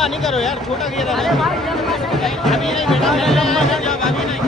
लंबा नहीं करो यार, छोटा घेरा अभी नहीं बेटा, लंबा नहीं जाओ, अभी नहीं।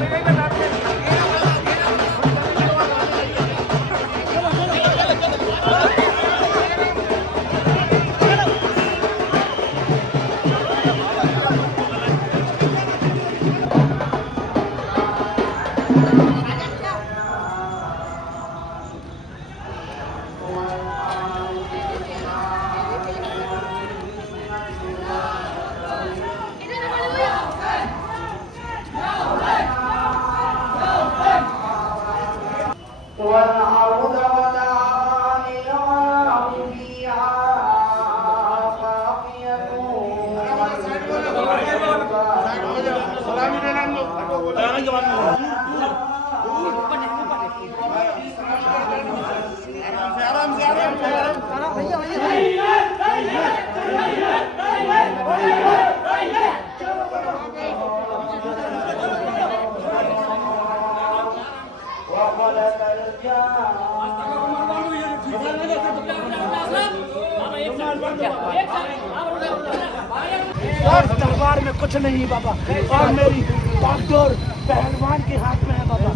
तलवार में कुछ नहीं बाबा, और मेरी बागडोर पहलवान के हाथ में है बाबा।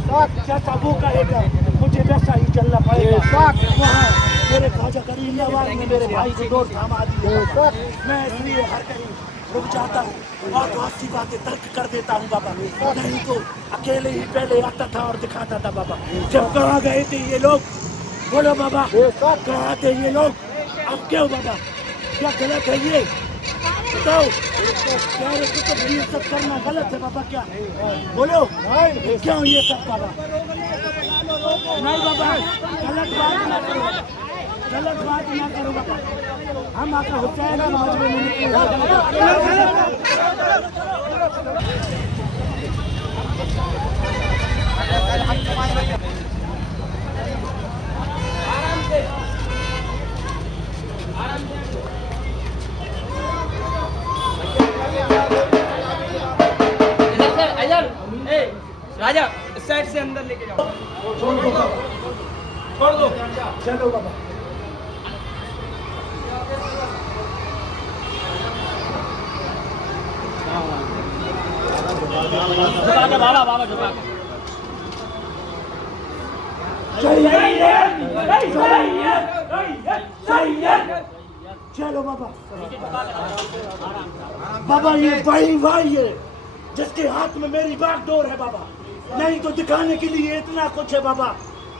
जैसा वो कहेगा मुझे वैसा ही चलना पड़ेगा। वहाँ मेरे ख्वाजा करीम नवाज ने मेरे भाई को डोर थामा दिया, मैं इसलिए हर कहीं रुक जाता हूँ और बहुत सी बातें तर्क कर देता हूँ बाबा। नहीं तो अकेले ही पहले आता था और दिखाता था बाबा। जब कहाँ गए थे ये लोग, बोलो बाबा, कहाँ थे ये लोग? अब क्यों बाबा, क्या गलत है ये बताओ? प्यारे को तो ये सब करना गलत है बाबा, क्या बोलो? क्यों ये सब बाबा? नहीं बाबा, गलत बात ना करो, गलत बात ना करो बाबा। हम आका हुसैन के मजबूर में निकले। राजा इस साइड से अंदर लेके जाओ, छोड़ दो, चलो बाबा। बाबा बाबा झुका के। चलो बाबा। बाबा ये वही भाई है जिसके हाथ में मेरी बागडोर है बाबा। नहीं तो दिखाने के लिए इतना कुछ है बाबा,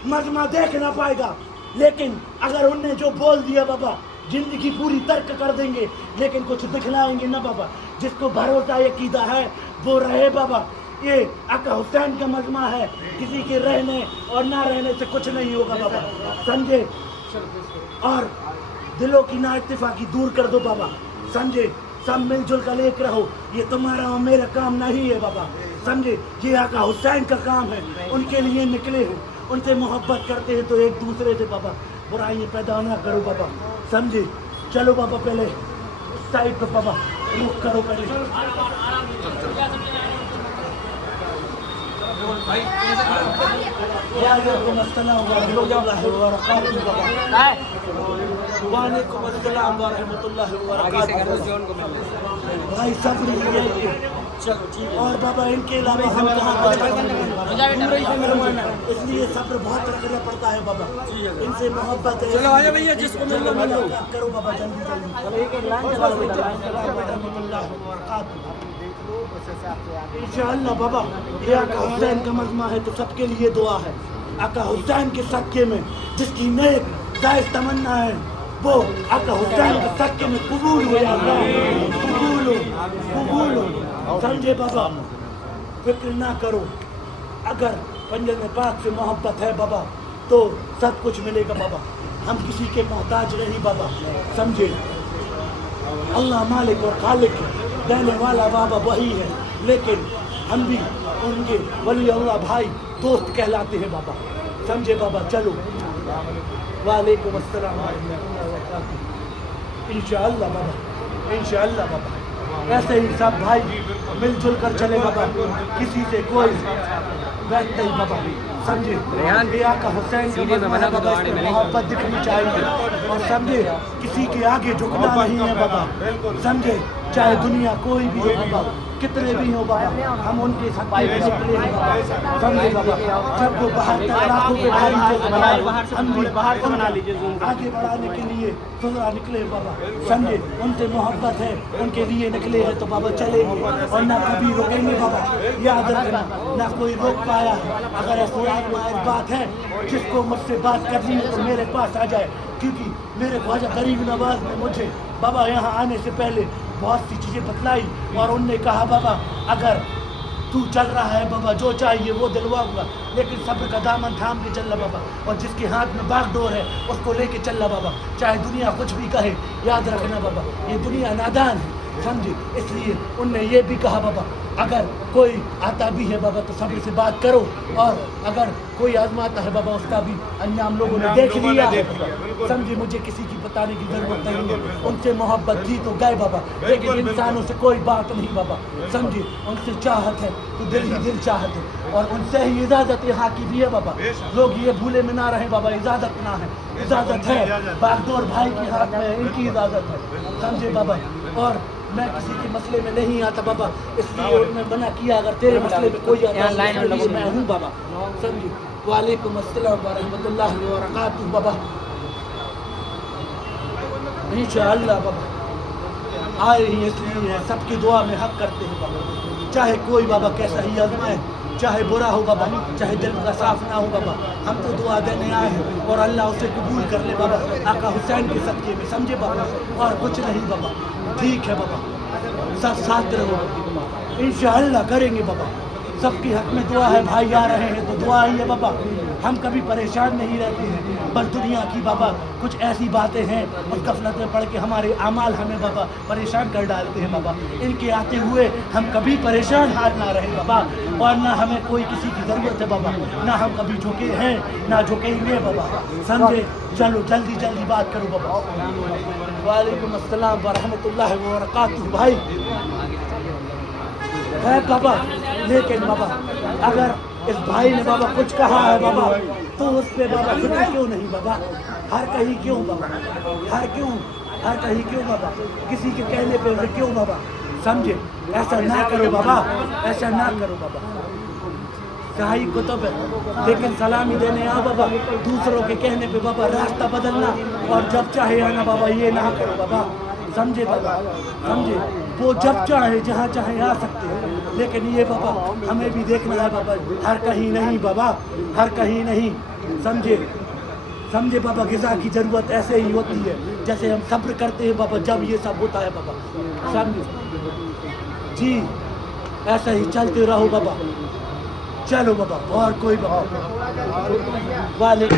मजमा देख ना पाएगा। लेकिन अगर उनने जो बोल दिया बाबा, जिंदगी पूरी तर्क कर देंगे, लेकिन कुछ दिखलाएंगे ना बाबा। जिसको भरोसा यकीदा है वो रहे बाबा। ये आका हुसैन का मजमा है, किसी के रहने और ना रहने से कुछ नहीं होगा बाबा, समझे? और दिलों की ना इत्तेफाकी दूर कर दो बाबा, समझे? सब मिलजुल कर एक रहो। ये तुम्हारा और मेरा काम नहीं है बाबा, समझे? ये आका हुसैन का काम है, उनके लिए निकले हैं, उनसे मोहब्बत करते हैं तो एक दूसरे से बाबा बुराइयां पैदा ना करो बाबा, समझे? चलो बाबा, पहले उस साइड पे बाबा रुक करो पहले। वालेकुम अस्सलाम व रहमतुल्लाहि व बरकातहू बाबा। वालेकुम अस्सलाम व रहमतुल्लाहि व बरकातहू। भाई सब्र कीजिए। चलो ठीक है। और बाबा इनके अलावा हम कहाँ पर, इसलिए सब्र बहुत रखना पड़ता है बाबा, इनसे मोहब्बत है। चलो आजा भैया, जिसको मिलो मिलो करो बाबा, जल्दी जल्दी। इंशाअल्लाह बाबा, ये आका हुसैन का मजमा है तो सबके लिए दुआ है। आका हुसैन के सदके में जिसकी नेक जायज़ तमन्ना है वो आका हुसैन के सदके में कबूल हो जाता है। कबूल हो, समझे बाबा? फिक्र ना करो, अगर पंजर में पाक से मोहब्बत है बाबा तो सब कुछ मिलेगा बाबा। हम किसी के मोहताज नहीं बाबा, समझे? अल्लाह मालिक और खालिक देने वाला बाबा वही है, लेकिन हम भी उनके वली अल्लाह भाई दोस्त कहलाते हैं बाबा, समझे बाबा? चलो, वालेकुम अस्सलाम। इंशाअल्लाह बाबा, इंशाअल्लाह बाबा, ऐसे ही सब भाई मिलजुल कर चले बाबा, किसी से कोई वैसे नहीं बाबा, समझे? आका हुसैन की मोहब्बत दिखनी चाहिए, और समझे किसी के आगे झुकना नहीं है बाबा, समझे? चाहे दुनिया कोई भी हो बाबा, कितने भी हो बाबा, हम उनके साथ निकले हैं बाबा, समझे बाबा। जब वो बाहर तक लाखों के भाई थे तो हम भी बाहर को बना लीजिए, आगे बढ़ाने के लिए सुधरा निकले बाबा, समझे। उनसे मोहब्बत है, उनके लिए निकले हैं तो बाबा चलेंगे और ना कभी रुकेंगे बाबा, याद रखना। ना कोई रोक पाया है। अगर ऐसी आजमाइश बात है, जिसको मुझसे बात करनी है तो मेरे पास आ जाए, क्योंकि मेरे ख्वाजा गरीब नवाज ने मुझे बाबा यहाँ आने से पहले बहुत सी चीज़ें बतलाई और उनने कहा बाबा अगर तू चल रहा है बाबा, जो चाहिए वो दिलवाऊंगा, लेकिन सब्र का दामन थाम के चल रहा बाबा, और जिसके हाथ में बागडोर है उसको लेके चल रहा बाबा, चाहे दुनिया कुछ भी कहे। याद रखना बाबा, ये दुनिया नादान है, समझे। इसलिए उनने ये भी कहा बाबा अगर कोई आता भी है बाबा तो सब्र से बात करो, और अगर कोई आजमाता है बाबा उसका भी अंजाम लोगों ने देख लिया है, समझे। मुझे किसी की बताने की जरूरत नहीं है, उनसे मोहब्बत थी तो गए बाबा, लेकिन इंसानों से कोई बात नहीं बाबा, समझे। उनसे चाहत है तो दिल ही दिल चाहत है, और उनसे ही इजाज़त यहाँ की भी है बाबा। लोग ये भूले में ना रहे बाबा, इजाज़त ना है, इजाज़त है बागडोर भाई के हाथ में, इनकी इजाज़त है, समझे बाबा। और मैं किसी के मसले में नहीं आता बाबा, इसलिए उन्होंने मना किया अगर तेरे मसले में कोई आता है तो मैं हूँ बाबा, समझे। वालेकुम अस्सलाम व रहमतुल्लाहि व बरकातुहू बाबा, इंशाअल्लाह बाबा आए ही इसलिए सबकी दुआ में हक करते हैं बाबा, चाहे कोई बाबा कैसा ही आजमाए, चाहे बुरा हो बाबा, चाहे दिल का साफ ना हो बाबा, हम तो दुआ देने आए हैं और अल्लाह उसे कबूल कर ले बाबा, आका हुसैन के सदके में, समझे बाबा। और कुछ नहीं बाबा, ठीक है बाबा, सब साथ रहो, इंशाअल्लाह करेंगे बाबा। सबके हक में दुआ है, भाई आ रहे हैं तो दुआ ही है बाबा। हम कभी परेशान नहीं रहते हैं, बस दुनिया की बाबा कुछ ऐसी बातें हैं और गफलतें पढ़ के हमारे अमाल हमें बाबा परेशान कर डालते हैं बाबा। इनके आते हुए हम कभी परेशान हाल ना रहे बाबा, और ना हमें कोई किसी की ज़रूरत है बाबा, ना हम कभी झुके हैं ना झुकेंगे बाबा, समझे। चलो जल्दी जल्दी बात करो बाबा। वालेकुम अस्सलाम व रहमतुल्लाहि व बरकातुहू भाई है बाबा, लेकिन बाबा अगर इस भाई ने बाबा कुछ कहा है बाबा तो उस पे बाबा फिक्र क्यों नहीं बाबा, हर कहीं क्यों बाबा, हर कहीं क्यों बाबा, किसी के कहने पे हर क्यों बाबा, समझे। ऐसा ना करो बाबा, ऐसा ना करो बाबा, शाही कुतुब है, लेकिन सलामी देने आओ बाबा, दूसरों के कहने पे बाबा रास्ता बदलना और जब चाहे आना बाबा, ये ना करो बाबा, समझे बाबा, समझे। वो जब चाहे जहाँ चाहे आ सकते हैं, लेकिन ये बाबा हमें भी देखना है बाबा, हर कहीं नहीं बाबा, हर कहीं नहीं, समझे। समझे बाबा, ग़िज़ा की ज़रूरत ऐसे ही होती है जैसे हम सब्र करते हैं बाबा, जब ये सब होता है बाबा, समझे जी। ऐसा ही चलते रहो बाबा, चलो बाबा, और कोई बाबा वाले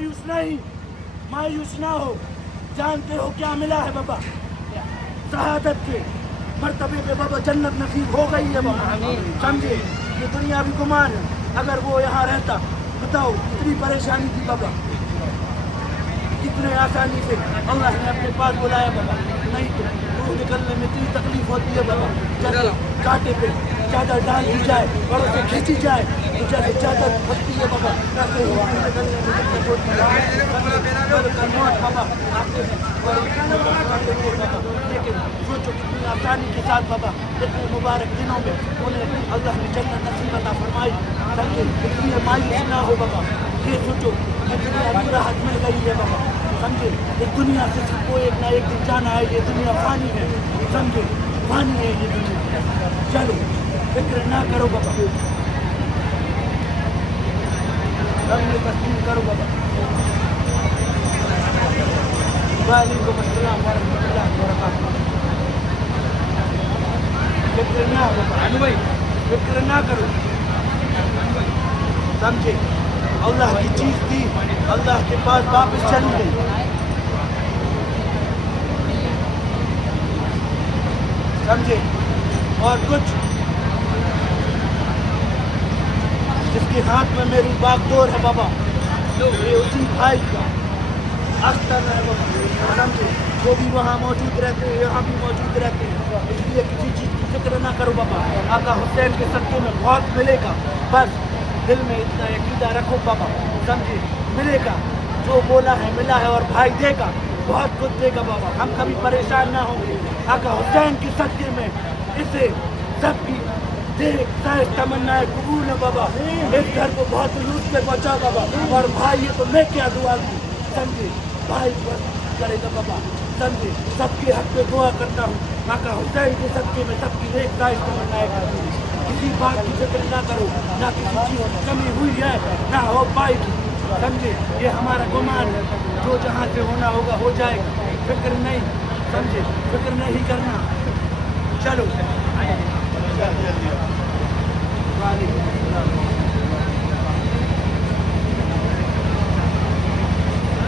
मायूस नहीं, मायूस ना हो। जानते हो क्या मिला है बाबा? शहादत के मर्तबे पे बाबा जन्नत नसीब हो गई है बाबा। समझे, ये दुनिया भी गुमान है। अगर वो यहाँ रहता, बताओ कितनी परेशानी थी बाबा, कितने आसानी से अल्लाह ने अपने पास बुलाया बाबा। नहीं तो रूह निकलने में इतनी तकलीफ होती है बाबा, जैसे कांटे पे चादर डाल दी जाए और उसे खींची जाए तो जैसे चादर फटती है बाबा, ऐसे ही रूह निकलने में दिक्कत होती है मौत बाबा आते हैं और बाबा। लेकिन सोचो कितनी आसानी के साथ बाबा इतने मुबारक दिनों में उन्हें अल्लाह ने जन्नत नसीब अता फरमाई। समझे, इसलिए मायूस ना हो बाबा। ये सोचो कि दुनिया की राहत मिल गई है बाबा। समझे, इस दुनिया से सबको एक ना एक दिन जाना है। ये दुनिया फानी है, समझे, फानी है ये दुनिया। चलो फिक्र ना करो बाबा, हमने तस्लीम करो बाबा। वालेकुम अस्सलाम वरहमतुल्लाहि वबरकातुहू। फिक्र ना बाबा, फिक्र ना करो। समझे, अल्लाह की चीज थी, अल्लाह के पास वापस चली गई। समझे, और कुछ जिसके हाथ में मेरी बागडोर है बाबा, ये उसी भाई का अस्तर है बाबा। समझे, वो भी वहाँ मौजूद रहते हैं, यहाँ भी मौजूद रहते हैं। इसलिए किसी चीज़ की फिक्र ना करो बाबा। आका हुसैन के सदक़े में बहुत मिलेगा, बस दिल में इतना यकीन रखो बाबा। समझे, मिलेगा, जो बोला है मिला है, और भाई देगा, बहुत कुछ देगा बाबा। हम कभी परेशान ना होंगे। आका हुसैन के सदक़े में इसे सबकी तमन्नाएं कबूल है बाबा। इस घर को बहुत लूट पे पहुँचा बाबा। और भाई ये तो मैं क्या दुआ दूँ, समझे, भाई बस करेगा बाबा। समझे, सबके हक में दुआ करता हूँ। आका हुसैन के सदक़े में सबकी नेक तमन्नाएं करती हूँ। किसी बात की फिक्र ना करो, ना किसी चीज़ की कमी हुई है ना हो पाएगी। समझे, ये हमारा गुमान है, जो जहाँ से होना होगा हो जाएगा। फिक्र नहीं, समझे, फिक्र नहीं करना। चलो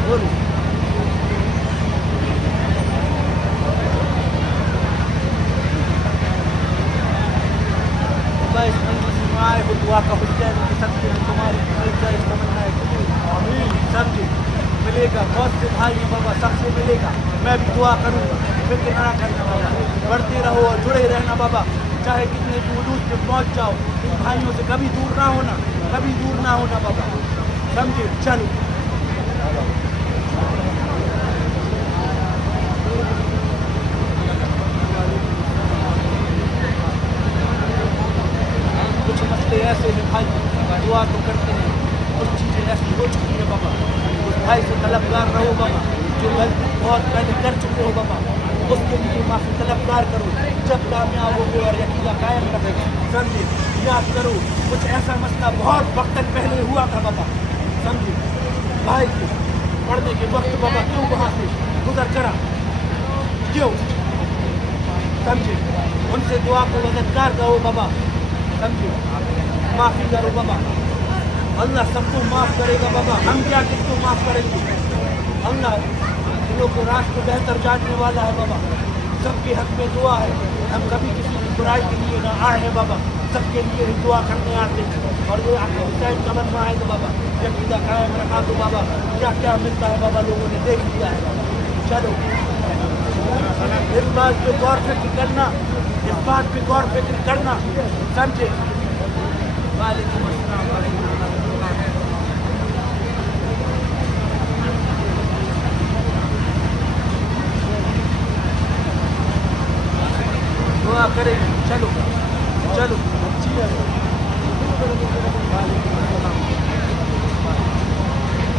बोलो, इस मंजिल में आए हो, दुआ का हुसैन के सदक़े में तुम्हारी तमन्नाएं कबूल। समझे, मिलेगा, बहुत से भाई हैं बाबा, सबसे मिलेगा। मैं भी दुआ करूँगा, फिक्र ना करना बाबा। बढ़ते रहो और जुड़े रहना बाबा, चाहे कितने भी हुदूद पे पहुँच जाओ। इन भाइयों से कभी दूर ना होना, कभी दूर ना होना बाबा। समझे, चलो कुछ मसले ऐसे हैं भाई, दुआ तो करते हैं, कुछ चीज़ें ऐसी हो चुकी है बाबा। उस भाई से तलबगार रहो बाबा, जो गलती बहुत पहले कर चुके हो बाबा, उसके लिए माफ़ी तलबगार करो। जब कामयाब हो गए और यकीन कायम रहे, समझे, याद करो कुछ ऐसा मसला बहुत वक्त पहले हुआ था बाबा। समझे, भाई को पढ़ने के वक्त बाबा क्यों वहाँ से गुजर करा, क्यों? समझे, उनसे दुआ को मददगार करो बाबा। समझे, माफ़ी करो बाबा, अल्लाह सबको माफ़ करेगा बाबा। हम क्या किसको माफ़ करेंगे? अल्लाह दिलों को रास्ते बेहतर जानने वाला है बाबा। सबके हक में दुआ है, हम कभी किसी की बुराई के लिए ना आए हैं बाबा, सबके लिए ही दुआ करने आते हैं। और ये आका हुसैन का बनना है तो बाबा यकीदा कायम रखा तो बाबा क्या क्या मिलता है बाबा, लोगों ने देख लिया है बाबा। चलो इस बात पे गौर फिक्र करना, इस बात पे गौर फिक्र करना, समझे। वालेकुम अस्सलाम दुआ करें। चलो चलो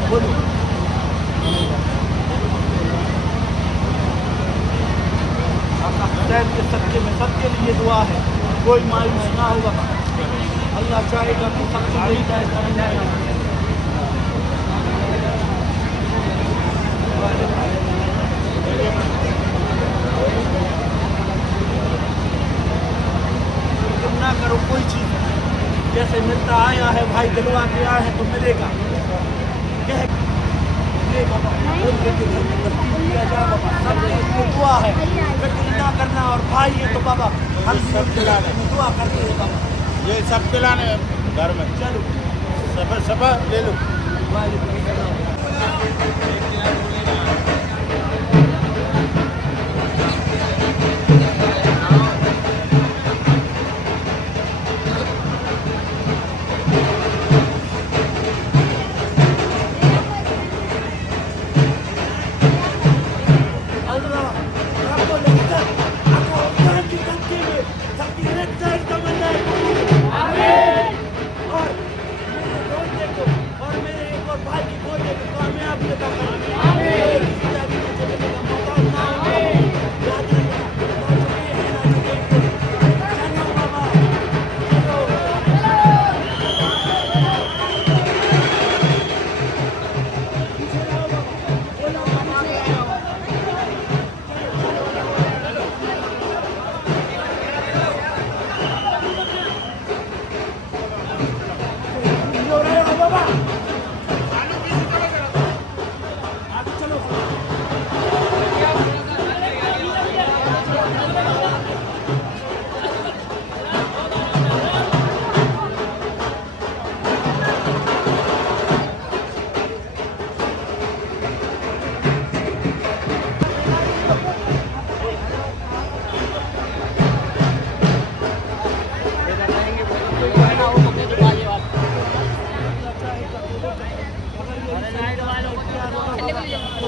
बोलो, आका हुसैन के सदक़े में सबके लिए दुआ है, कोई मायूस ना होगा। अल्लाह चाहेगा तो सबसे मिलता है। ना करो कोई चीज़, जैसे मिलता आया है भाई, दिलवा के आए हैं तो मिलेगा। بابا ان کے گھر میں تسلیم کیا جائے بابا سب کے لیے دعا ہے فکر نہ کرنا اور بھائی ہے تو بابا ہم سب کھلانے دعا کرتے ہیں بابا یہ سب کھلانے گھر میں چلو سب لے لو وعلیکم السلام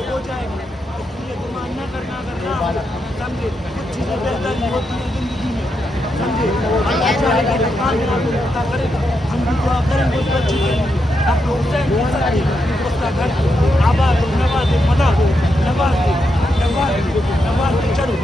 ہو جائے گا اس لیے گمان نہ کرنا سمجھے کچھ چیزیں بہتر نہیں ہوتی ہیں زندگی میں سمجھے اللہ چاہے گا تو کامیابی عطا کرے گا ہم بھی دعا کریں گے اس بچی کے لیے اب حسین کی سچی اس کا گھر آباد ہو نواز فنا ہو نواز چلو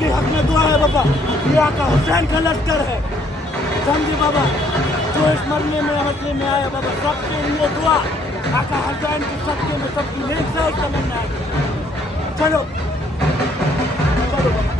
کے حق میں دعا ہے بابا یہ آقا حسین کا لشکر ہے سمجھے بابا جو اس مرنے میں مسئلے میں آیا بابا سب کے لیے دعا آقا حسین کی سب کے میں سب کی نیک سے تمنا ہے چلو چلو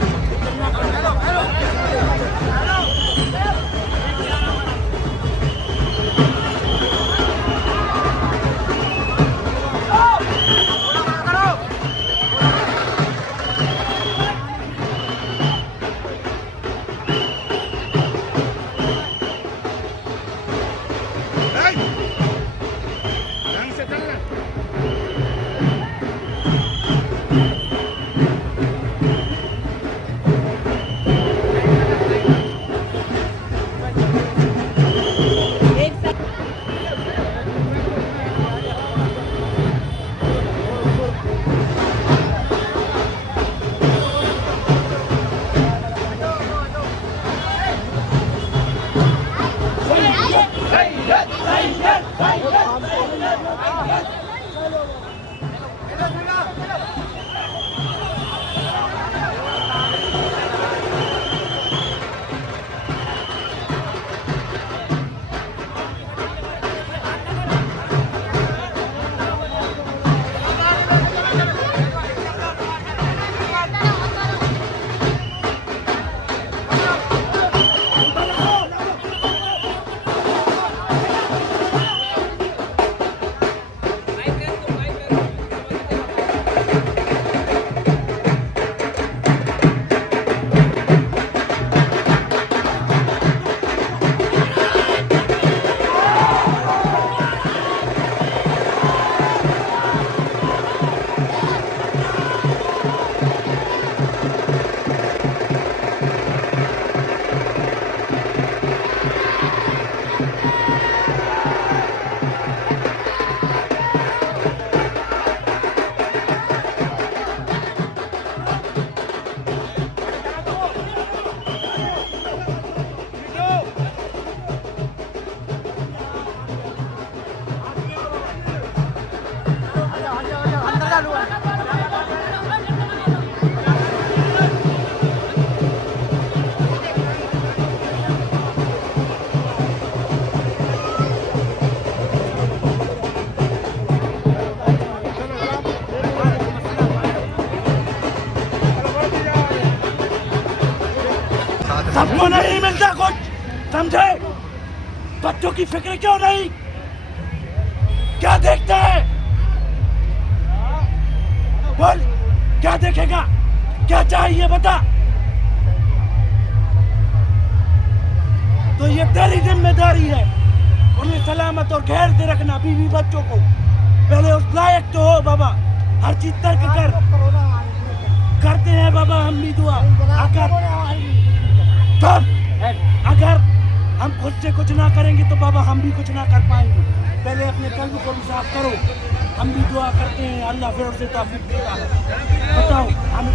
सबको नहीं मिलता कुछ, समझे? बच्चों की फिक्र क्यों नहीं? क्या देखता है? बोल, क्या देखेगा? क्या चाहिए बता? तो ये तेरी जिम्मेदारी है, उन्हें सलामत और खैर से रखना, बीवी बच्चों को। पहले उस लायक तो हो बाबा, हर चीज तर्क कर। करते हैं बाबा हम भी दुआ। अगर हम खुद से कुछ ना करेंगे तो बाबा हम भी कुछ ना कर पाएंगे। पहले अपने कल्ब को भी साफ करो। हम भी दुआ करते हैं, अल्लाह फिर से तौफीक देता है। बताओ हमें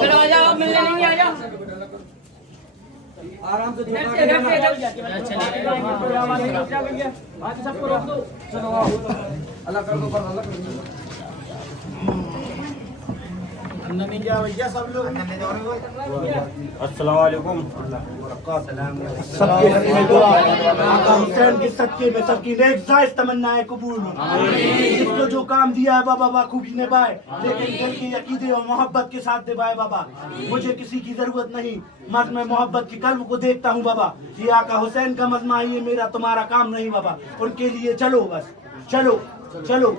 चलो आ जाओ, मिलने नहीं आ जाओ। आराम से सबको रोक दो। चलो अल्लाह कर दो, अल्लाह कर दो। अंदर नहीं गया भैया सब लोग अस्सलाम वालेकुम सबके लिए दुआ। आका हुसैन के सदके में सबकी नेक जायज तमन्नाएं कबूल हो। जिसको जो काम दिया है बाबा बाखूबी निभाए, लेकिन दिल के यकीदे और मोहब्बत के साथ निभाए बाबा। मुझे किसी की जरूरत नहीं, मर्द में मोहब्बत की कल्ब को देखता हूँ बाबा। ये आका हुसैन का मजमा है, ये मेरा तुम्हारा काम नहीं बाबा। उनके लिए चलो बस, चलो चलो।